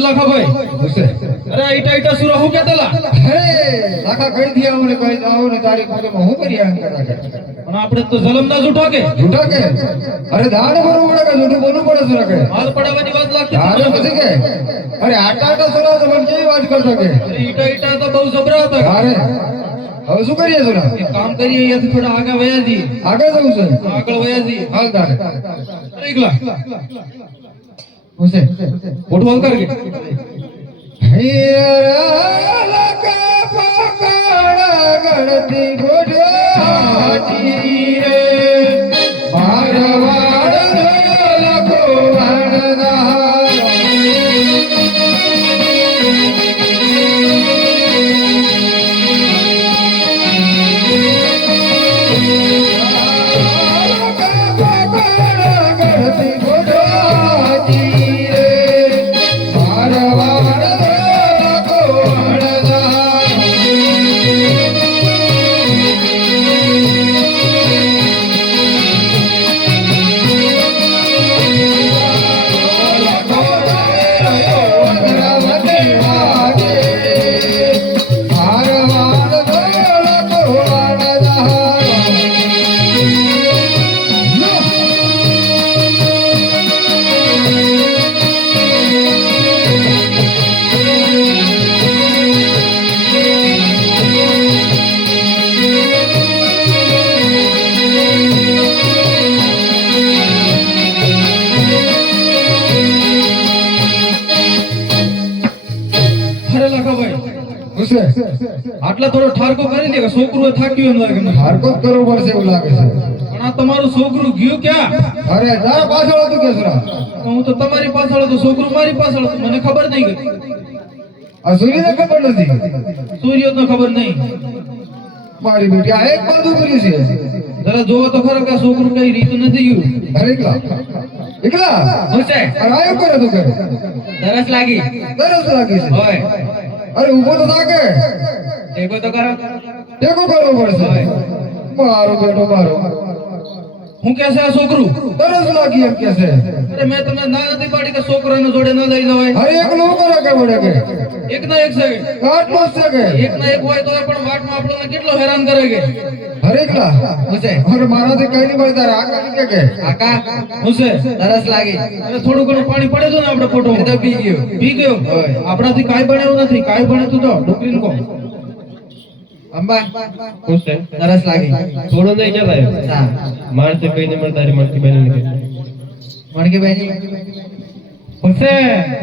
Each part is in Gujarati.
लाखा भाई अरे इटा इटा सुरा हो क्या तला हे लाखा कर दिया हमने कह जाओ ने तारीख में तो हूं करिया करा के અને આપણે તો જલમ ના જૂઠા કે अरे दाड़ भरो पड़े का झूठું બોલવું પડે સુરા કે હાલ પડાવાની વાત લાગતી અરે પછી કે અરે આટા આટા સુરા તો મને કેવી વાત કર શકે અરે ઈટા ઈટા તો બહુ જબરા હતા અરે હવે શું કરીએ સુરા એક કામ કરીએ અહીંયાથી થોડા આગળ વયા જઈએ આગળ જવું છે આગળ વયા જઈએ હાલ તારે અરે એકલા હુસે ફોટો હાલ કરકે હીરા ઘડતી ગોઠવાતી રે મારવાડ લખો વાણદાર ઘડતી ગોઠવાતી રે મારવાડ લખો વાણદાર અરે લાખાભાઈ પૂછે આટલા થોડો ઠારકો કરી દે કે છોકરું થાક્યું એમ લાગે મને. હરકત કરવો પડશે એવું લાગે છે પણ આ તમારું છોકરું ગયું ક્યાં? અરે તારા પાછળ હતું કેસરા તો હું તો તમારી પાછળ હતો, છોકરું મારી પાછળ હતું, મને ખબર નહીં ગઈ. આ સૂર્યને ખબર નથી સૂર્ય તો ખબર નહીં. મારી બેટી આ એક બાજુ કરી છે જરા જોવો તો ખરો કે આ છોકરું કઈ રીત નથી ગયું. અરે એકલા એકલા હું છે અરે આયો કરે તું કરે તરસ લાગી તરસ લાગી છે હોય અરે ઊભો તો થાકે ટેકો તો કરો. ટેકો કરવો પડશે મારો બેટો મારો હું કે છે આ છોકરું? તરસ લાગી એમ કે છે અરે મેં તમને ના નથી પાડી કે છોકરાને જોડે ન લઈ જવાય. અરે એકલો કરે કે વડે કે એક ના એક છે આટલો જ છે કે એક ના એક હોય તો પણ વાટમાં આપણને કેટલો હેરાન કરે કે. અરે એકલા હું છે અરે મારાથી કઈ નહીં મળે તારે આકા નહીં કે આકા હું છે તરસ લાગી. અરે થોડું ઘણું પાણી પડે તો ને આપણે ફોટો તો પી ગયો આપણાથી કાઈ બને એવું નથી. કાઈ બને તું તો ડોકરીને કહો. અંબા ખુશ છે તરસ લાગી થોડો નહીં ચલાયો હા મારતે કઈ ને મળે તારી મારતી બને કે મણકી બેની ખુશે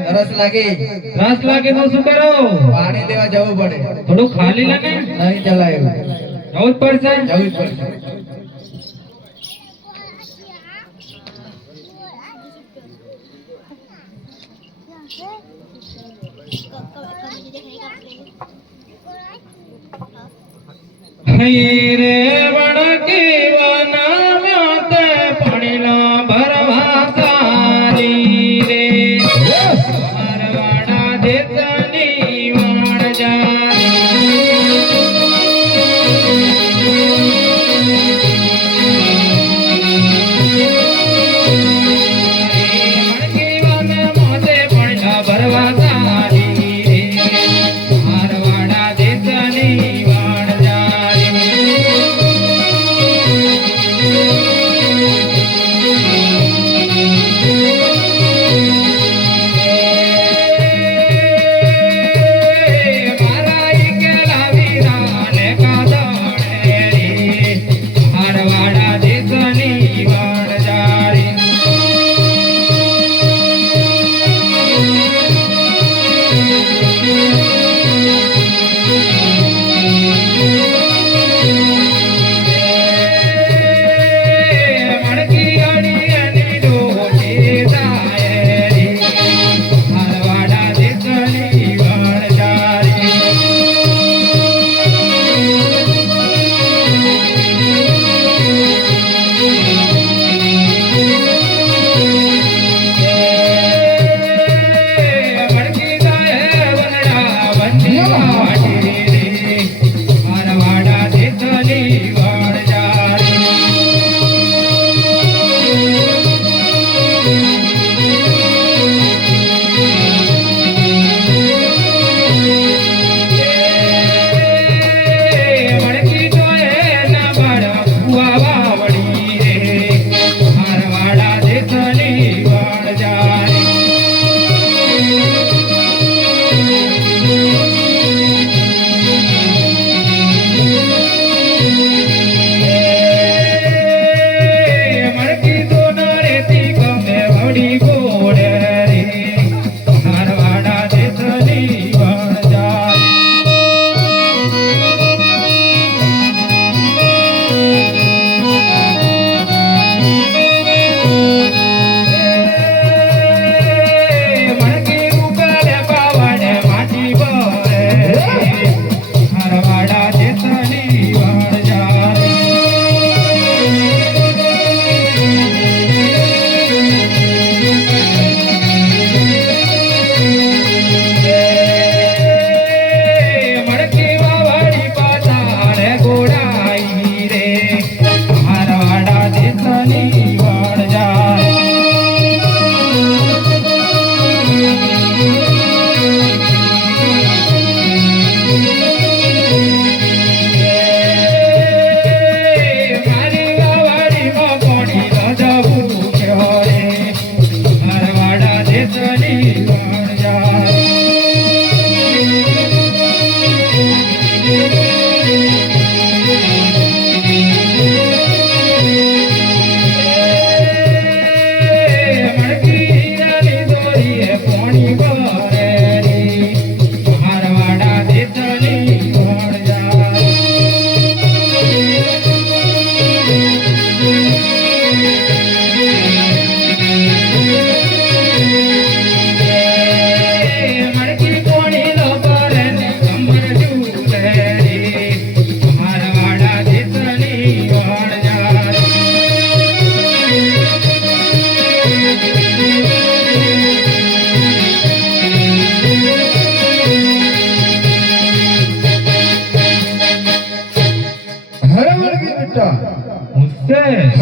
તરસ લાગી ત્રાસ લાગે તો શું કરો પાણી લેવા જવું પડે. થોડું ખાલી લાગે નહીં ચલાય જવું જ પડશે જવું જ પડશે. હઈ રે વણકી વના માતે પાણીના ભરવા સારી રે મારવાડા દેતની વાણ જા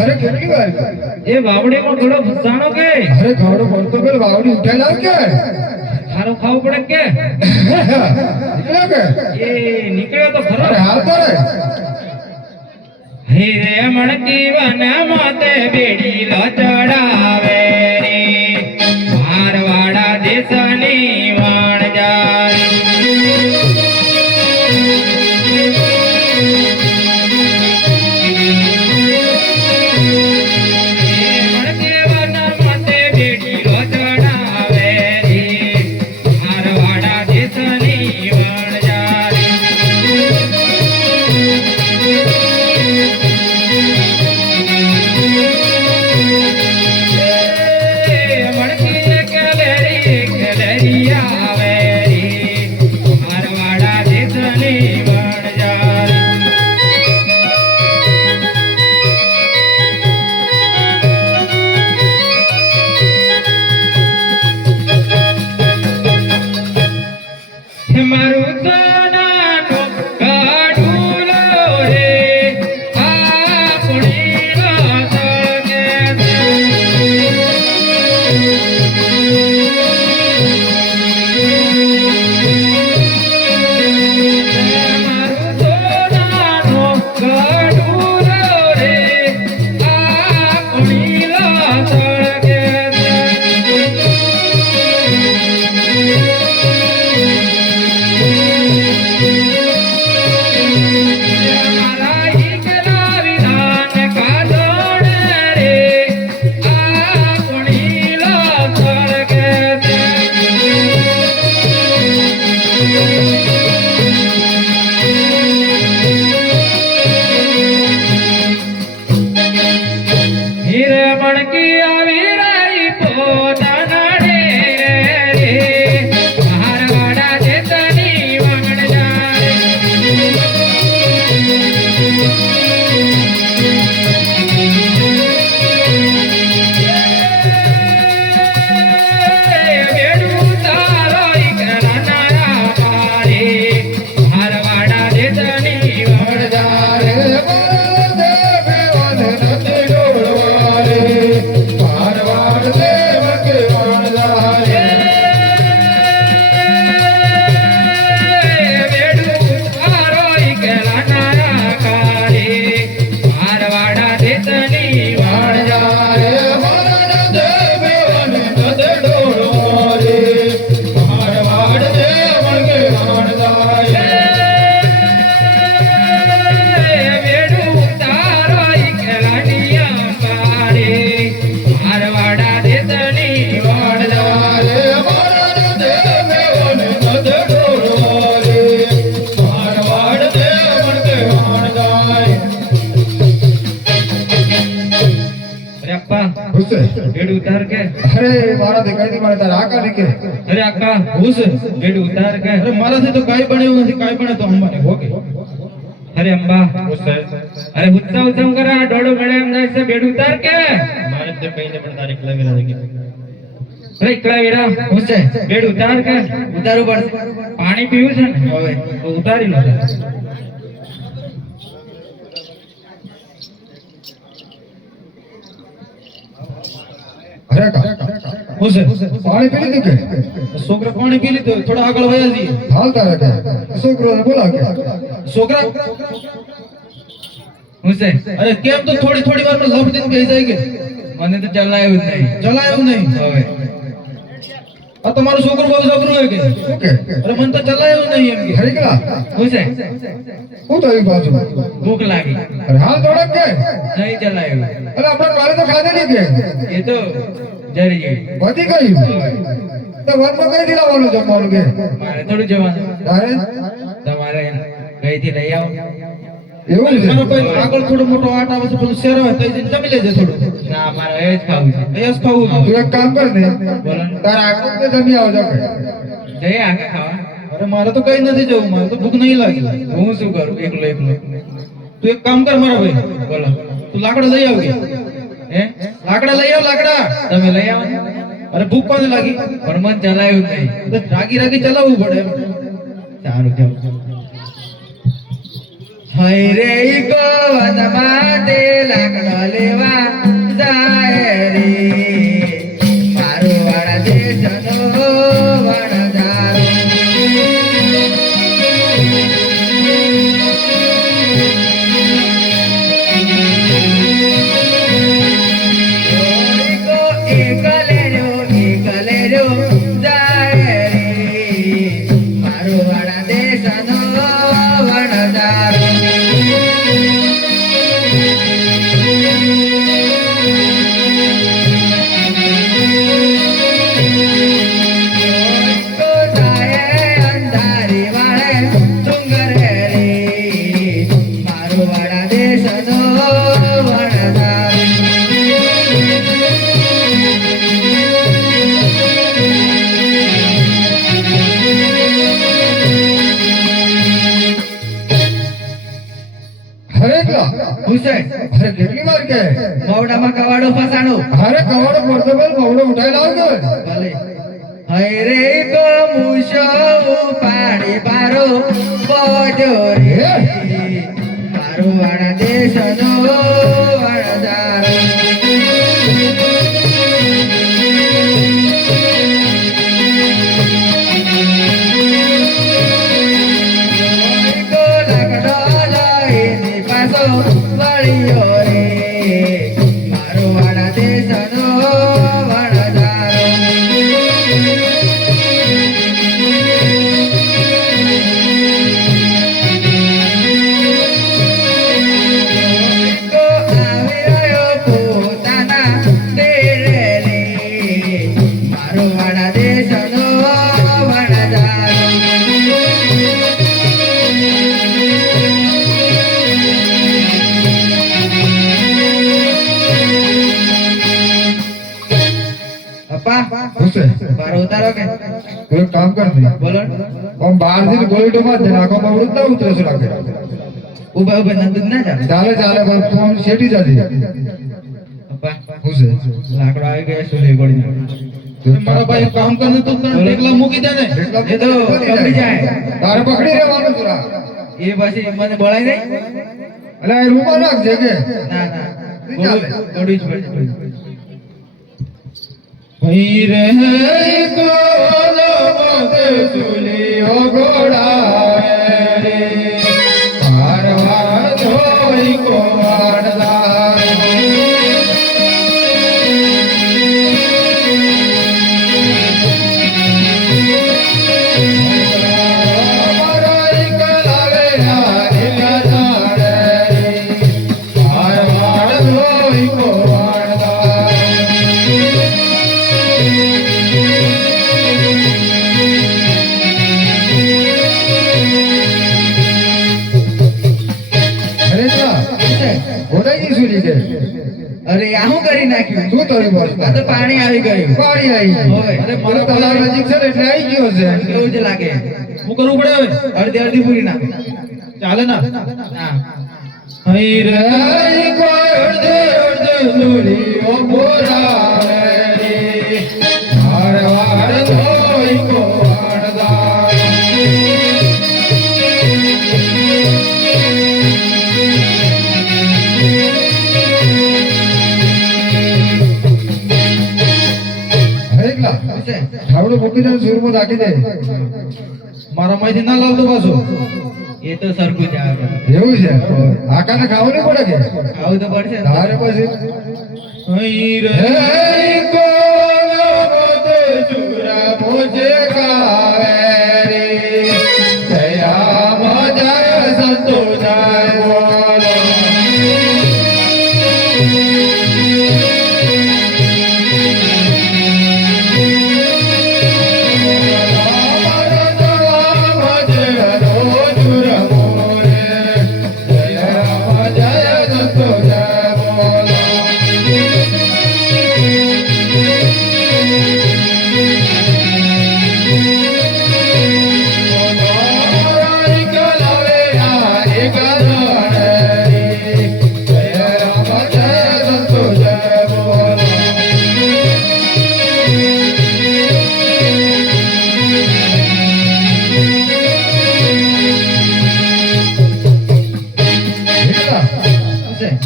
અરે કેટલી વાર એ વાવડીમાં ઘોડો ફસાણો કે અરે ઘોડો પડતો પેલો વાવડી ઉઠાઈ લાવ કે ખારો ખાવું પડે કે નીકળ્યો કે એ નીકળ્યો તો ખરો અરે હાલ તો રે હીરે મણકી વના માતે બેડી લો ચડાવે રે મારવાડા દેશની વાણ જાય મારું સોનાનો કાઢુલો રે આપણી રાતળગે મારું સોનાનો કાઢુલો રે આપણી રાતળગે મણકી આવી રહી પોતાના રે મારવાડા દેશની વાણ જાય બેડું તારો એકલાના પારે મારવાડા દેશની વાણ જાય बेड उतार के अरे मारा देखाई दी मारे तारा आका लेके अरे अक्का घुस बेड उतार के અરે મારાથી તો કાઈ બન્યું નથી, કાઈ બને તો અંબાને હોકે. अरे अम्बा अरे हुत्ता हुत्ता करा डोडो बड़े हम जाए से बेड उतार के મારે તો કઈ ને પણ તારે એકલા વેરા લાગી. अरे इकला वीरा ઘૂસે बेड उतार के ઉતારવું પડશે पानी पीવું છે ને હવે. તો ઉતારી લો अरे का ઘૂસે पानी पी लीधું કે છોકરા પાણી પી લીધું, થોડા આગળ વયા જઈએ. हाल तारा के છોકરોને બોલાવ કે છોકરા હુસે અરે કેમ તો થોડી થોડી વારમાં લપ દીને બેસી જાય કે મને તો ચલાયું જ નહીં ચલાયું નહીં. હવે આ તમારું છોકરું બહુ જબરું હે કે શું કે અરે મને તો ચલાયું નહીં એમ કે. હરીકલા હુસે હું તો આવી બાજુ ભૂખ લાગી અરે હાલ દોડક કે નહીં ચલાયું અરે આપણે કાલે તો ખાધેલી કે એ તો જરી ગઈ વધી ગઈ તો વનમાં કઈ દિલાવાનું જમવાનું કે મારે થોડું જવાનું તારે તમારે કઈથી લઈ આવો એવું છે મારો કોઈ આગળ થોડો મોટો આટ આવે છે, પેલું શેર હોય તો એ જમી લેજે થોડું. ના મારે એ જ ખાવું છે અહીંયા જ ખાવું. તું એક કામ કર ને બોલો ને. તારા આગળ જમી આવજો કે જઈએ આગળ ખાવા અરે મારે તો કઈ નથી જવું, મારે તો ભૂખ નહીં લાગી. હું શું કરું એકલો એકલો તું એક કામ કર મારા ભાઈ, બોલો તું લાકડા લઈ આવ કે. હે લાકડા લઈ આવ, લાકડા. તમે લઈ આવો ને. અરે ભૂખ કોને લાગી? પણ મન ચલાયું જ નહીં તો રાગી રાગી ચલાવવું પડે એમ. સારું ચાલો હા હઈ રે કો વનમાં તે લાકડો લેવા જાય રે મારો વાળા દેશનો વણજારો એકલે રહ્યો જાય રે મારો વાળા દેશનો વણજારો અંધારી વાળે ડુંગર રે મારો વાળા દેશનો વણજારો અરે કા હુસેન અરે કેટલી વાર કે મોવડામાં કવાડો ફસાણો અરે કવાડો પોર્ટેબલ બવડો ઉઠાઈ લાવજો ભલે હઈ રે કો મુશો પાડી પારો બોજો રે મારો વાળા દેશનો વણજારો વળિયો રે મારો વાળા દેશનો વણજારો આવી રહ્યો પોતાના તેરે રે મારો વાળા દેશનો વણજારો અપ્પા હુસેન બારો ઉતારો કે તું એક કામ કર ને બોલો આમ બહાર થી ગોળી ટોમાં જ નાખો બવડું ના ઉતરે છે રાખે ઉભા ઉભા નંદ ના ચાલે ચાલે ચાલે પણ તું આમ શેટી જાજે અપ્પા હુસેન લાકડો આવી ગયા સુલે ગોળી મારા ભાઈ કામ કરને તો તને ટેકલા મૂકી દે ને એ તો પકડી જાય તારે પકડી રહેવાનું જરા એ પછી મને બોલાય નહીં અલા એ રૂમમાં રાખજે કે ના ના ગોળી જ પડી હઈ રે કોનો મોતે સુલિયો ઘોડા રે મારવા જોઈ કોવાડદાર મારાઈ કલાવે યારી લજાડે મારવા જોઈ કોવાડદાર અરે જા ગોડાઈ સુલી કે અરે આ હું કરી નાખ્યું શું થયું બસ આ તો પાણી આવી ગયું પાણી આવી હોય. અરે મારો તલાવ નજીક છે ને એટલે આવી ગયો છે કેવું જ લાગે શું કરવું પડે હવે અડધી અડધી પૂરી નાખ ચાલે ના હા હઈ રે કોઈ અડધે અડધે સુલિયો બોલાવે રે મારવાડ ધોઈ કોવાડદાર અરે એકલા ઠાવડો મૂકી દે સુરમાં રાખી દે મારા માંથી ના લાવતો પાછો એ તો સરખું જ આવે એવું છે આકાને ખાવું નહીં પડે કે આવું તો પડશે ને. તારે પછી હઈ રે કોનો મોતે ચૂરા મોજે ગાવે રે જયા મજાય સંતો જાય બોલો જય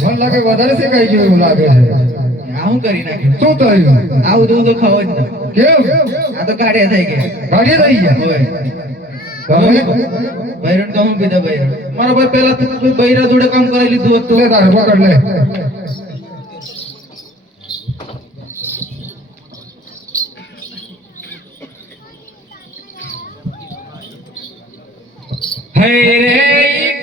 મને લાગે વધારે શેકાઈ ગયું એવું લાગે છે આવું કરી નાખ્યું શું થયું આવું દૂધ તો ખાવ જ ન. કેમ આ તો કાઢ્યા થઈ ગયા. ગાડી થઈ ગયા ઓય તમે બૈરણ તો હું પીધા બૈરણ. મારા ભાઈ પહેલા તો બૈરા જોડે કામ કરી લીધું હતું. લે તારે પકડ લે હૈ રે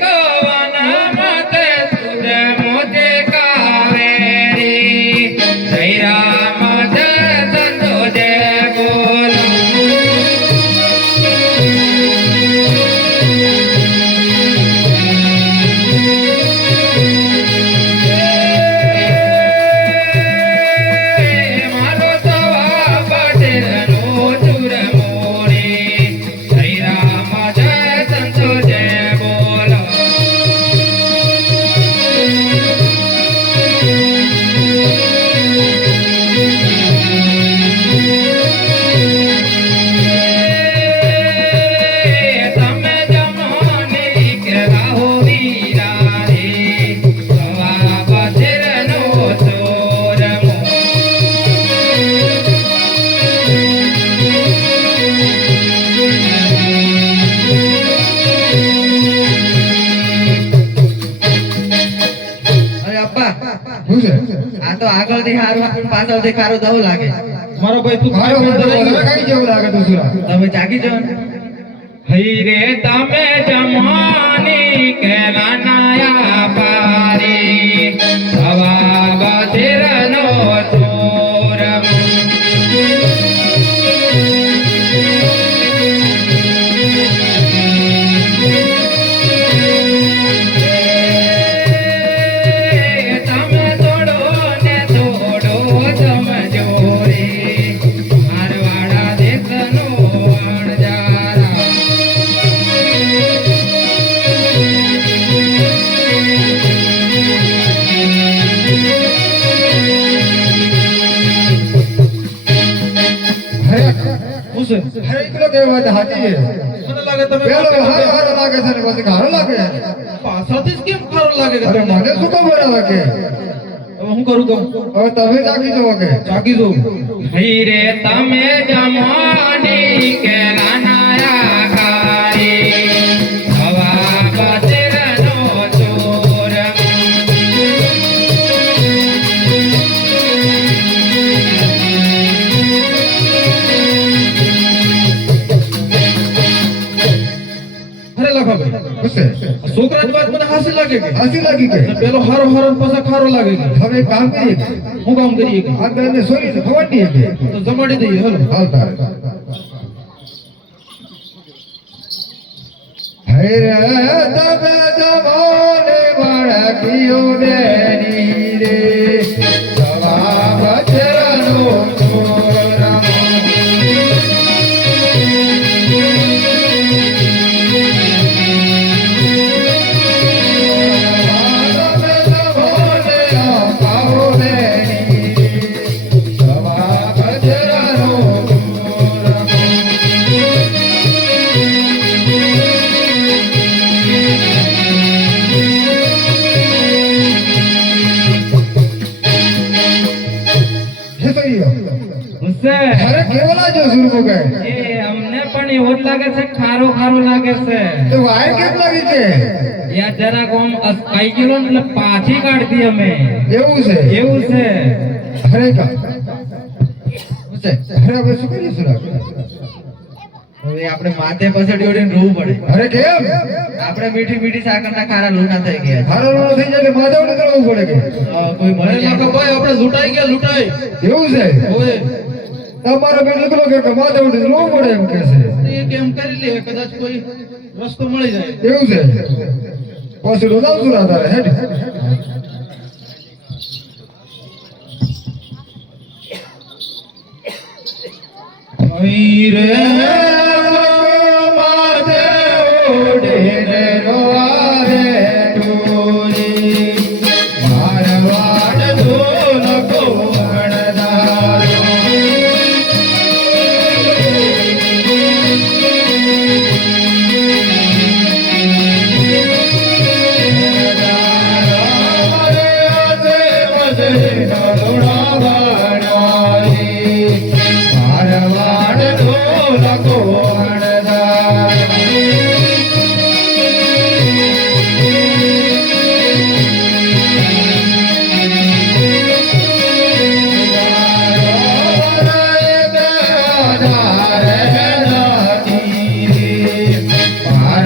કવના મતે સુજે મોજે કાવેરી જય રામ જય સંતો જય બોલો મારો સવા બટેરનો ચૂર મોરી જય રામ જય સંતો જય બોલો તમે જમોની કે રાહો વીરા રે સવા બટેરનો ચોર અરે અપ્પા શું છે આ તો આગળથી હારું પાછળથી ખારું દવું લાગે. મારો ભાઈ તું મારો વધારે ખાઈ જેવું લાગે તું સુરા તમે જાગી જાઓ ને. હૈ રે તમે જમાની કે નાનાયા પારી સવા બટેરનો ચોર તમે થોડો ને થોડો સમજો રે મારવાડા દેશનો અણજારા હું છે? અરે એકલો કેવી વાત સાચી છે મને લાગે તમે પેલો હારો હારો લાગે છે ને પછી હારો લાગે પાછળથી જ કેમ ખારું લાગે કે અરે તમને? મને શું ખબર હવે કે હવે હું કરું કહું? હવે તમે જાગી જવો કે જાગી જાઉં. હૈ રે તમે જમાની કે નાનાયા ખારી સવા બટેરનો ચોર અરે લખો ભાઈ શું છે છોકરાની વાત મને હાસી લાગે કે હાસી લાગી કે પેલો હારો હારો ને પાછા ખારો લાગે કે હવે એક કામ કરીએ કે હું કામ કરીએ કે આ બેને સોરી તો ખબર નહીં કે તો જમાડી દઈએ હલો. હાલ તારે હે રે તમે જમાને વળગ્યો બેની રે સવા બટેરનો ચોરમો ગુસ્સે અરે કેવલા જો સુરમો કે એ અમને પણ એવો જ લાગે છે ખારો ખારો લાગે છે તો વાયર કેમ લાગી કે યા જરાક આમ અસકાઈ ગયેલો ને એટલે પાછી કાઢી અમે એવું છે એવું છે અરે કા શું છે? અરે હવે શું કરીએ સુરા હવે આપણે માથે પછડી ઓડીને રોવું પડે. અરે કેમ આપણે મીઠી મીઠી સાકરના ખારા લૂના થઈ ગયા છે. હારો રોડો થઈ જાય માથે ઉડે કરવું પડે કે કોઈ મળે લાખો ભાઈ આપણે લૂંટાઈ ગયા લૂંટાઈ. એવું છે ઓય તમારો બેન નીકળો કે માથે ઉડે રોવું પડે એમ કે છે એ કેમ કરી લે કદાચ કોઈ રસ્તો મળી જાય. એવું છે પછી રોજાવ સુરા તારે હેડ અહીં રે માથે ઉડે ને રોવા રે ટોરી મારવાડ ધૂન કોણદારો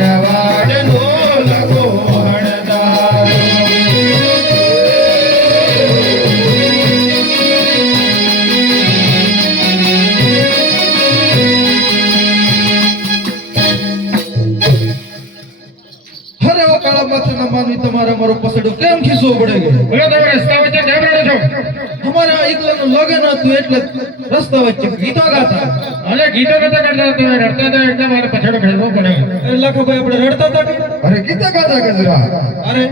મારવાડનો લગો હણદારો અરે ઓ કાળા માથાના માનવી તમારે મારો પસડો કેમ ખીસો પડે ગયો? બોલો તમે રસ્તા વચ્ચે કેમ રડો છો? અમારે આ એકલાનું લગન હતું એટલે રસ્તા વચ્ચે ગીતો ગાતા. અરે ગીતો નતા કરતા તમે રડતા હતા એટલે મારે પછાડો ખેડવો પડે. એ લાખાભાઈ આપણે રડતા હતા કે? અરે કીધા ગાતા ગજરા અરે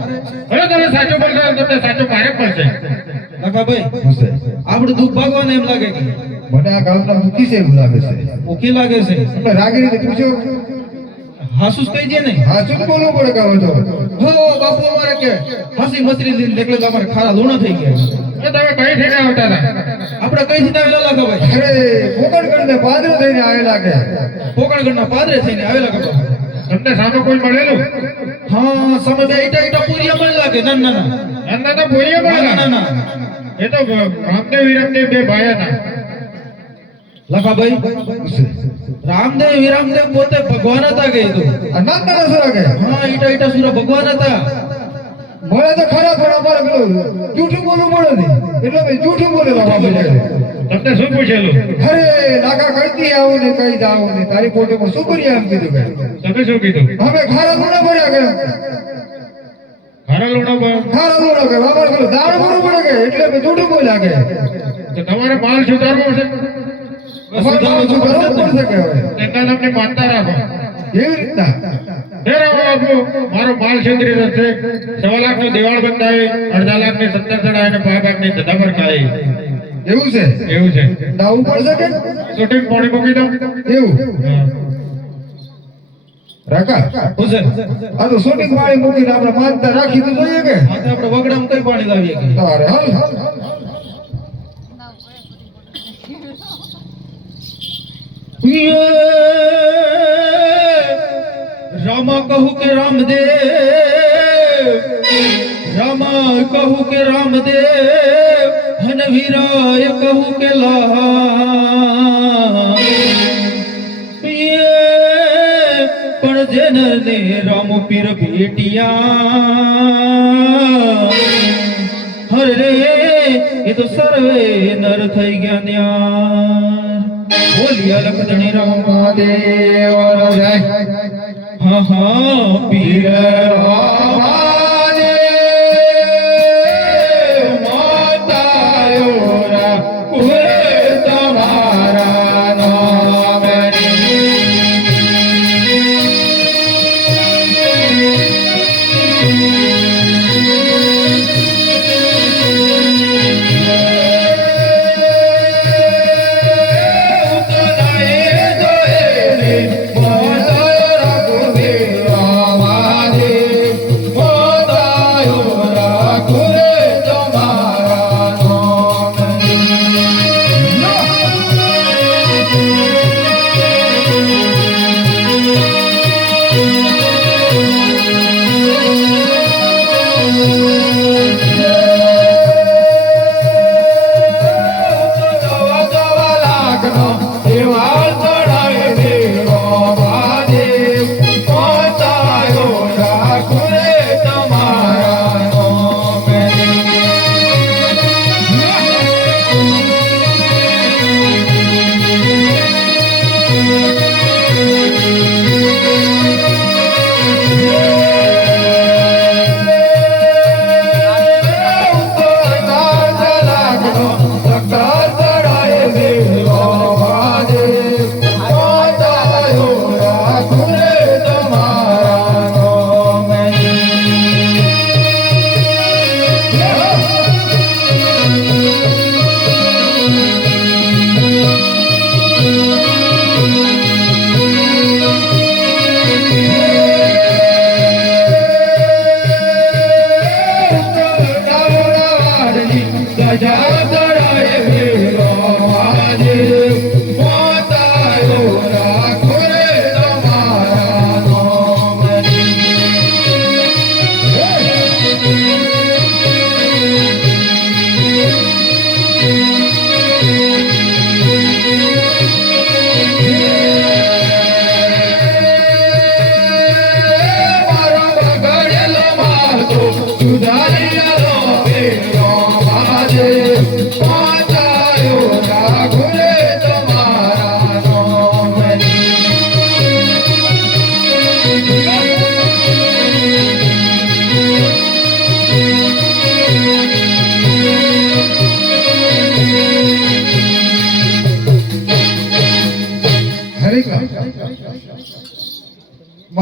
બોલો તમે સાચું બોલશો તો તમને સાચું મારે પડશે. લાખાભાઈ આપણે દુઃખ ભાગવાને એમ લાગે કે મને આ ગામના મુખી છે એવું લાગે છે ઓકી લાગે છે. એટલે રાગીરીને પૂછો હાસુસ કહી દે ને. હા શું બોલવું પડે ગામ તો હો બાપુ અમારે કે હાસી મસરી લીધી એટલે તો અમારે ખારા લૂણા થઈ ગયા. તો તમે કઈ થઈને આવતા હતા? આપણે કઈ થી આવેલા લાખાભાઈ? અરે પોકણગઢને પાદરો થઈને આવેલા કે પોકણગઢના પાદરે થઈને આવેલા લાખાભાઈ. તમને સામે કોઈ મળેલું? હા સામે બે ઈટા ઈટા પૂરિયા મળેલા કે? ના ના ના એમના તો બોલીએ ના ના પડેલા. ના. એ તો રામદેવ વિરમદેવ બે ભાઈ હતા. લાખાભાઈ રામદેવ વિરામદેવ પોતે ભગવાન હતા કે? એ તો અનંત રસરા કે હા ઈટા ઈટા સુરા ભગવાન હતા. મને તો ખરા ખરા મારે પેલું જૂઠું બોલવું પડે ને એટલે મેં જૂઠું બોલેલા બાપુ તમને શું પૂછેલું? અરે નાકા કરતી આવું ને કઈ જાવું ને તારી ફોટોમાં શું કરી એમ કીધું કે તમે શું કીધું? હવે ખારા લોડા ભર્યા કે ખરા લોડા પર ખારા લોડા કે બાબા પેલું દાળ ભરવું પડે કે એટલે મેં જૂઠું બોલ્યા કે તો તમારે માલ સુધારવો છે. અમારે મારું શું કરવું પડશે કે હવે એના તમને માનતા રાખો. એવી રીતના બરાબર બાપુ, મારો માલ સુધરી જશે. 1.25 લાખનું દિવાળ બંધાય, 1.5 લાખની 17 ચડાય અને 5 લાખની ધજાપર ખાય. એવું છે એવું છે. દાવું પડશે કે શૂટિંગ પાણી મૂકી દો. એવું હા. રાકા હુસેન આ તો શૂટિંગ વાળી મૂકીને આપણે માનતા રાખી તો જોઈએ કે આ તો આપણે વગડામાં કઈ પાણી લાવીએ કે? તારે હાલ રામા કહું કે રામદેવ, રામા કહું કે રામદેવ, હનવીરાય કહું કે લા. પણ જેને રામ પીર ભેટિયા, હરે એ તો સર્વે નર થઈ ગયા ન્યાર. બોલિયા લખધણી રામ મહાદેવ જય હા હા પીર રામાદેવ માતાયોરા કુહે તમારા નામની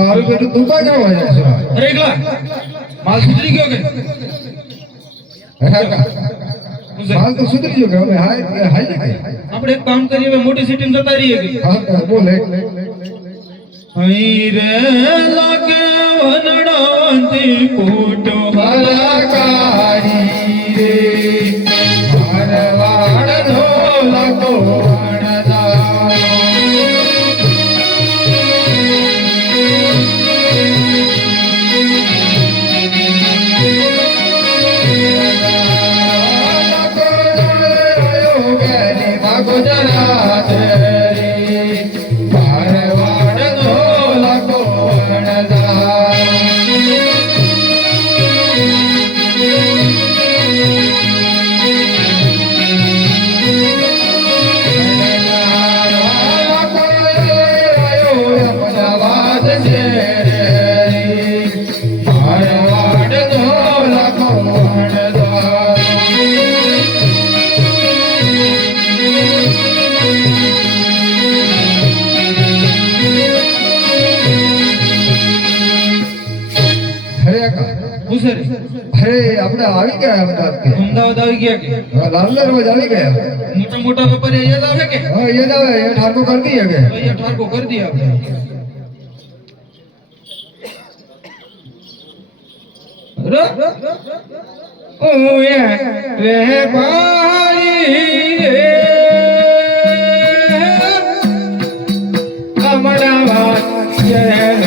મારું બેટું તું કાં કરવા જાય છે અરે એકલા માલ સુધરી ગયો કે હે કા? માલ તો સુધરી ગયો કે હવે હાઈ ને આપણે એક કામ કરીએ હવે મોટી સિટીમાં જતા રહીએ કે હા કા, બોલે અહીં રે લાગે વનડાંતી કોટો ભલાકારી રે મારવાડ ઢોલા કોણદા ગુજરાત રે મારવાડ ઢોલા કોણદા પૂછે અરે આપણે આવી ગયા અમદાવાદ કે અમદાવાદ આવી ગયા કે લાલદર રોજ આવી ગયા મોટા મોટા વેપારી યાદ આવે કે હા યાદ આવે એ ઠારકો કરી દઈએ કે અહીંયા ઠારકો કરી દઈએ આપણે ઓએ વેપારી રે અમદાવાદ શહેર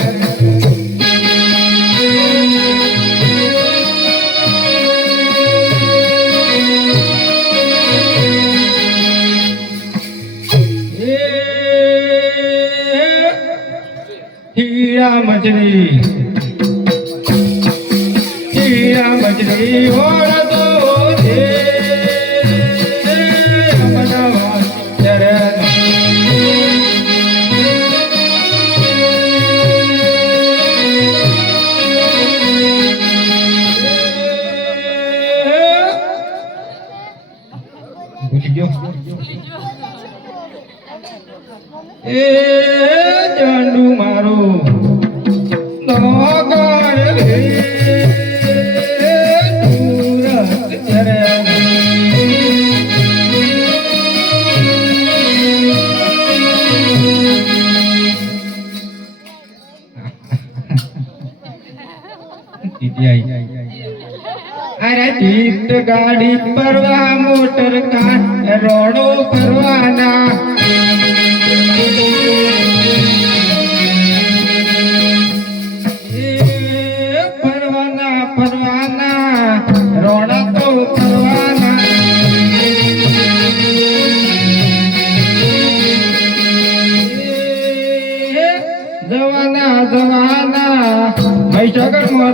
हीरा मछली ओढ़ दो दे अमदावाद शहर ए जांडू मारो नौकर रे सूरत चरण अरे जीप गाड़ी परवा मोटर का रोडो परवाना परवाना परवाना रोड़ा तो परवाना जवाना जवाना भाई जगत में